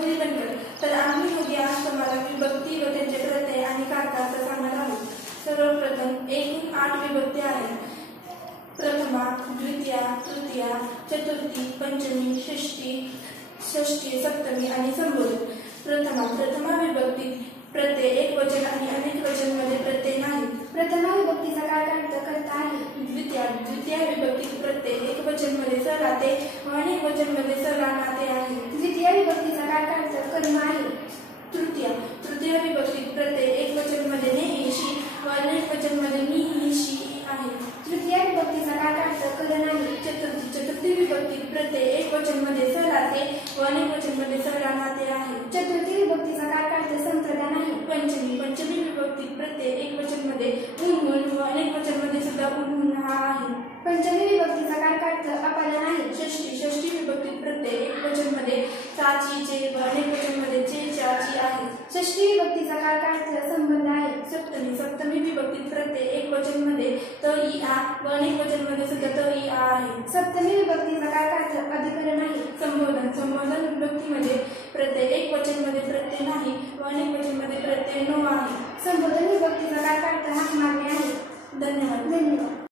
गौरी बनकर। तर आम्ही दोघे आज तुम्हाला विभक्ती व त्यांचे प्रत्यय आणि कारकार्थ सांगणार आहोत। सर्वप्रथम एकूण 8 विभक्ती आहेत। प्रथमा, द्वितीया, तृतीया, चतुर्थी, पंचमी, षष्ठी, सप्तमी आणि संबोधन। प्रथमा विभक्तीत प्रत्यय एकवचन आणि अनेक वचन मध्ये प्रत्यय नाही। प्रथमा विभक्तीचा कारकार्थ कर्ता आहे। द्वितीया विभक्तीत प्रत्यय एकवचन मध्ये स राहते व अनेक वचन मध्ये स राहते आहे। द्वितीय विभक्तीचा कारकार्थ कर्म आहे। तृतीय विभक्तीत प्रत्यय एकवचन मध्ये नेहीशी व अनेक वचन मध्ये मीहीशी आहे। तृतीय विभक्तीचा कारकार्थ करण आहे। चतुर्थी विभक्तीत प्रत्यय एकवचन मध्ये स राहते व अनेक वचन मध्ये स राहते आहे। चतुर्थी विभक्तीचा कारकार्थ संप्रदान आहे। पंचमी विभक्तीत प्रत्यय एकवचन मध्ये उन्हून व अनेक वचन मध्ये सुद्धा उन्हून हा आहे। पंचमी विभक्तीचा कारकार्थ अपलान आहे। षष्ठी विभक्तीत प्रत्यय एकवचन मध्ये चाची चे व अनेक वचन मध्ये चे चाची आहे। षष्ठी विभक्तीचा कारकार्थ संबंध आहे। सप्तमी विभक्तीत प्रत्यय एकवचन मध्ये त इ आ व अनेक वचन मध्ये सुद्धा त इ आ आहे। सप्तमी विभक्तीचा कारकार्थ अधिकरण आहे। संबोधन विभक्तीमध्ये प्रत्यय एकवचन मध्ये प्रत्यय नाही व अनेक वचन मध्ये प्रत्यय नो आहे। संबोधन विभक्तीचा कारकार्थ हाक मारणे आहे। धन्यवाद।